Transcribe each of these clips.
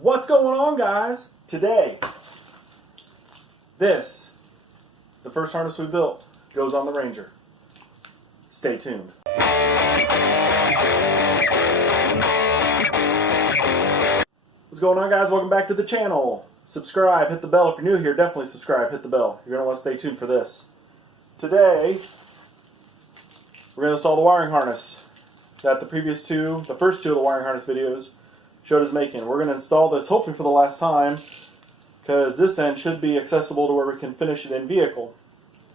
What's going on, guys? Today, the first harness we built, goes on the Ranger. Stay tuned. What's going on, guys? Welcome back to the channel. Subscribe, hit the bell. If you're new here, definitely subscribe, hit the bell. You're going to want to stay tuned for this. Today, we're going to install the wiring harness that the first two of the wiring harness videos showed us making. We're going to install this hopefully for the last time, because this end should be accessible to where we can finish it in vehicle.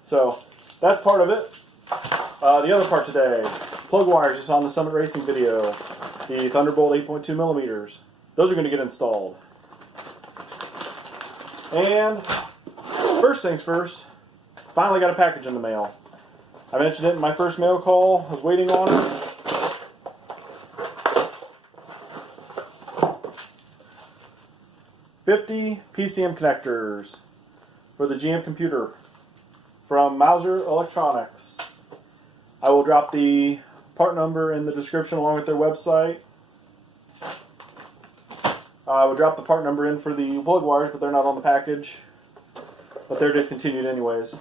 So that's part of it. The other part today, plug wires just on the Summit Racing video, the Thunderbolt 8.2 millimeters. Those are going to get installed. And first things first, finally got a package in the mail. I mentioned it in my first mail call. I was waiting on it. $50 PCM connectors for the GM computer from Mauser Electronics. I will drop the part number in the description along with their website. I will drop the part number in for the plug wires, but they're not on the package. But they're discontinued anyways.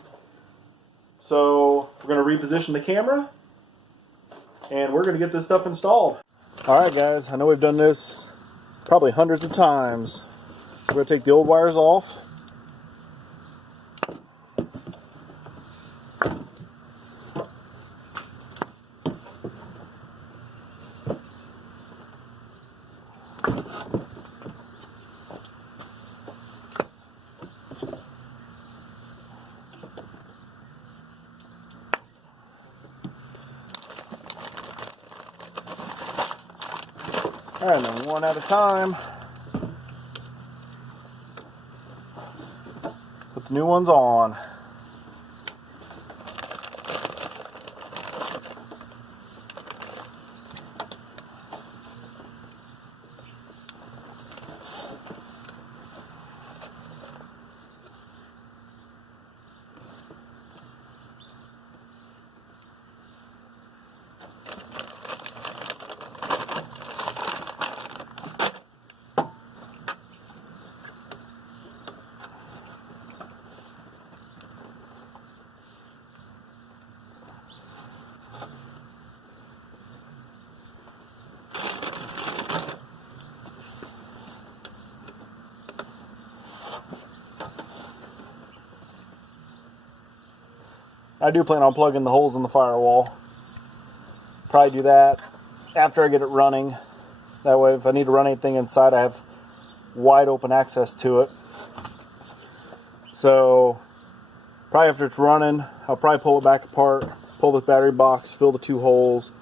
So we're going to reposition the camera, and we're going to get this stuff installed. Alright guys, I know we've done this probably hundreds of times. We're going to take the old wires off. And then one at a time. Put the new ones on. I do plan on plugging the holes in the firewall. Probably do that after I get it running. That way if I need to run anything inside, I have wide open access to it. So probably after it's running, I'll probably pull it back apart, pull this battery box, fill the two holes,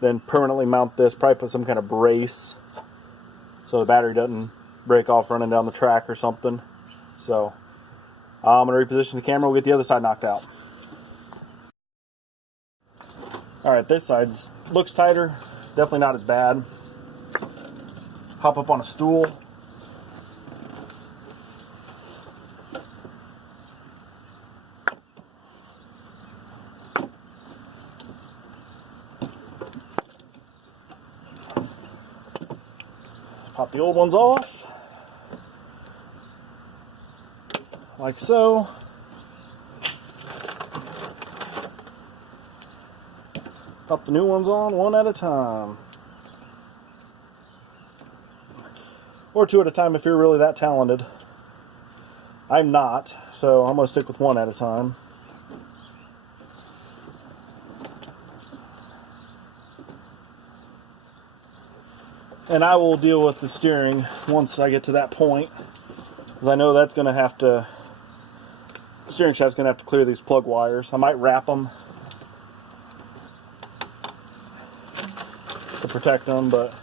then permanently mount this, probably put some kind of brace so the battery doesn't break off running down the track or something. So I'm going to reposition the camera, we'll get the other side knocked out. Alright, this side looks tighter, definitely not as bad. Hop up on a stool. Pop the old ones off, like so. Pop the new ones on one at a time. Or two at a time if you're really that talented. I'm not, so I'm going to stick with one at a time. And I will deal with the steering once I get to that point, because I know that's going to have to, the steering shaft's going to have to clear these plug wires. I might wrap them to protect them, but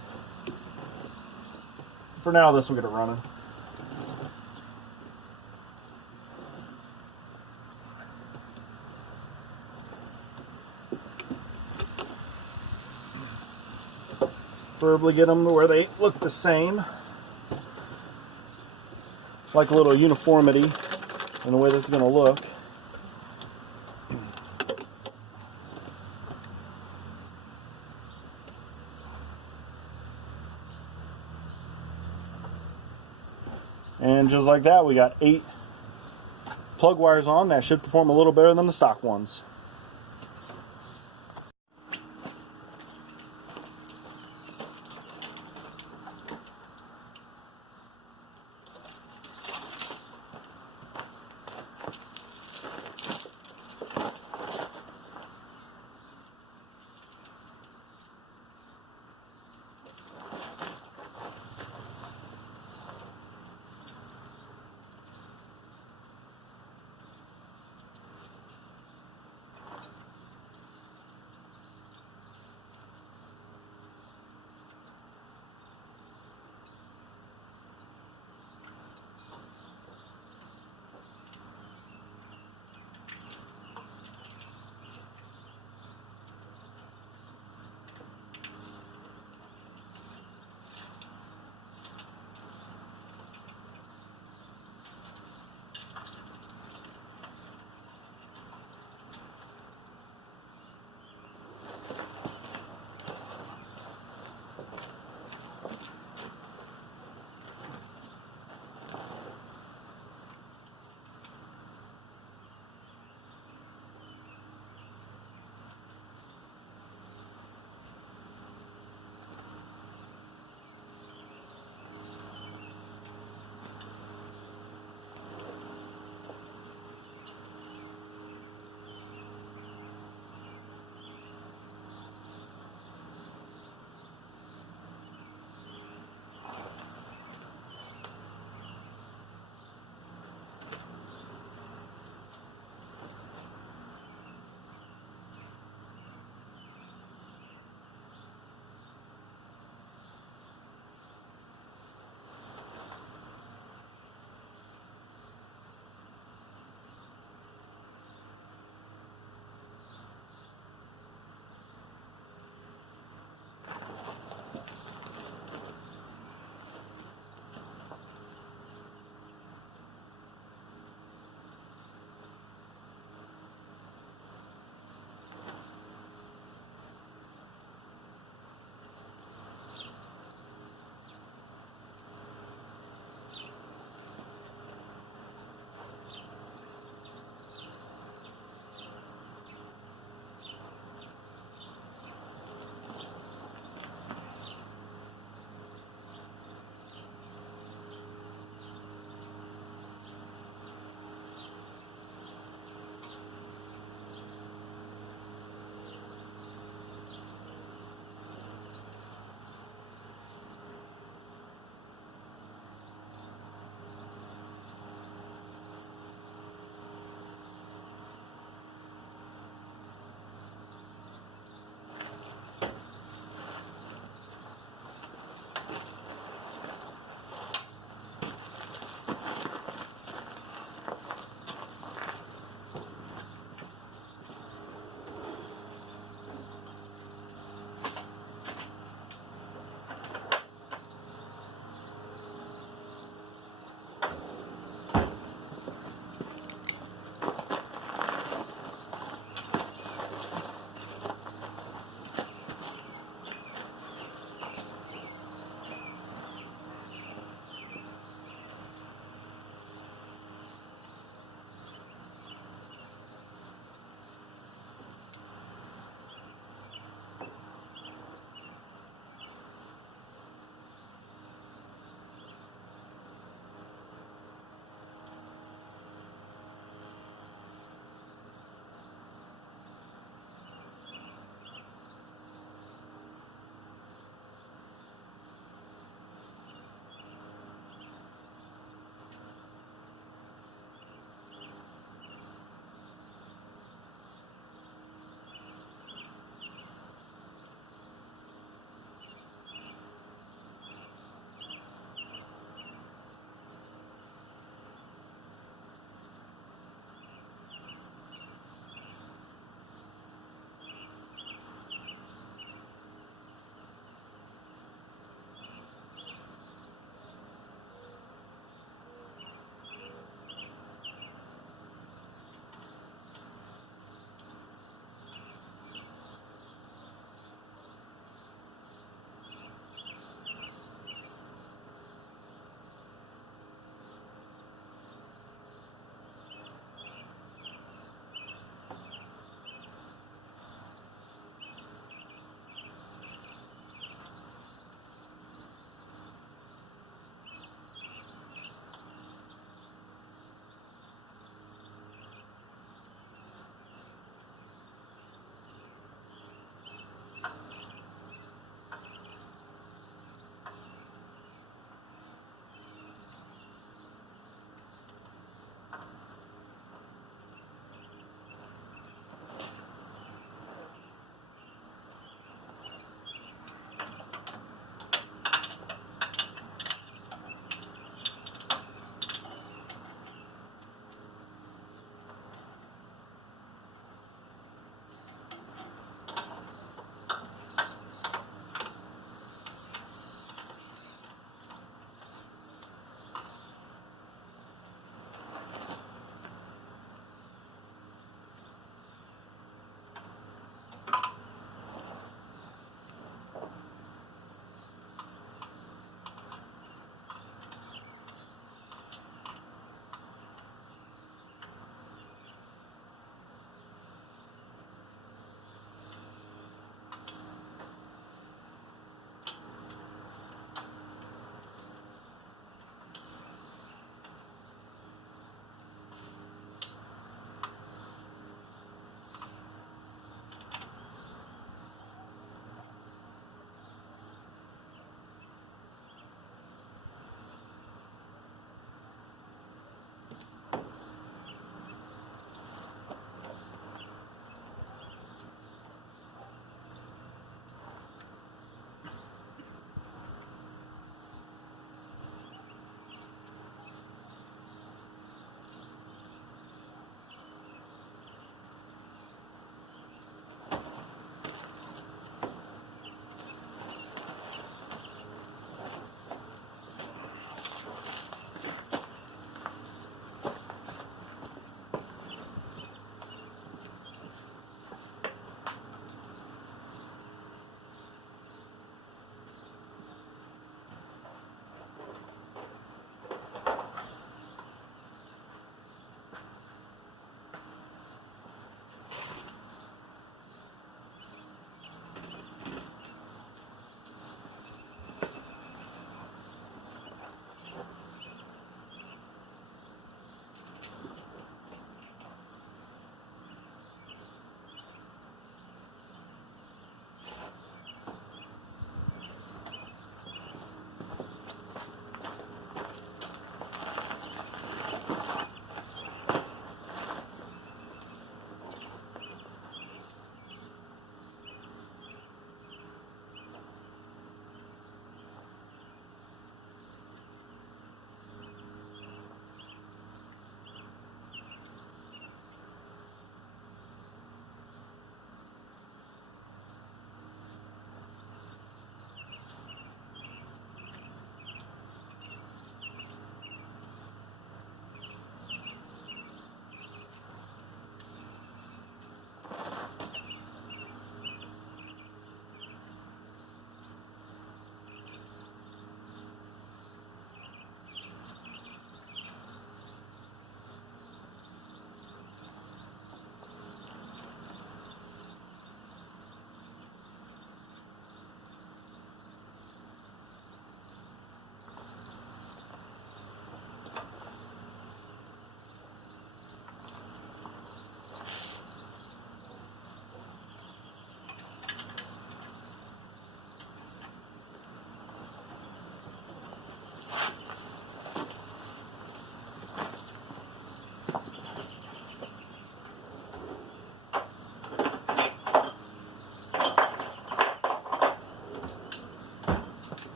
for now this will get it running. Preferably get them to where they look the same, like a little uniformity in the way this is going to look. And just like that, we got 8 plug wires on. That should perform a little better than the stock ones.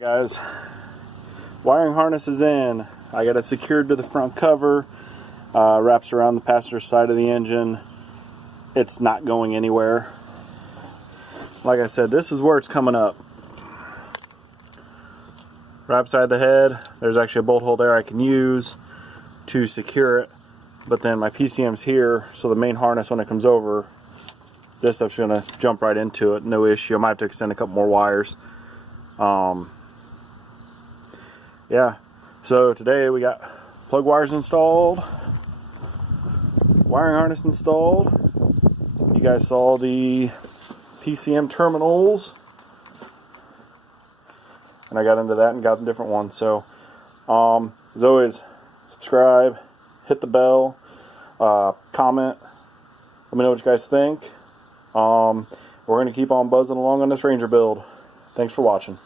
Guys, wiring harness is in. I got it secured to the front cover, wraps around the passenger side of the engine. It's not going anywhere. Like I said, this is where it's coming up. Right beside the head, there's actually a bolt hole there I can use to secure it, but then my PCM's here, so the main harness, when it comes over, this stuff's gonna jump right into it, no issue. I might have to extend a couple more wires. Yeah, so today we got plug wires installed, wiring harness installed. You guys saw the PCM terminals, and I got into that and got a different one. So as always, subscribe, hit the bell, comment, let me know what you guys think. We're going to keep on buzzing along on this Ranger build. Thanks for watching.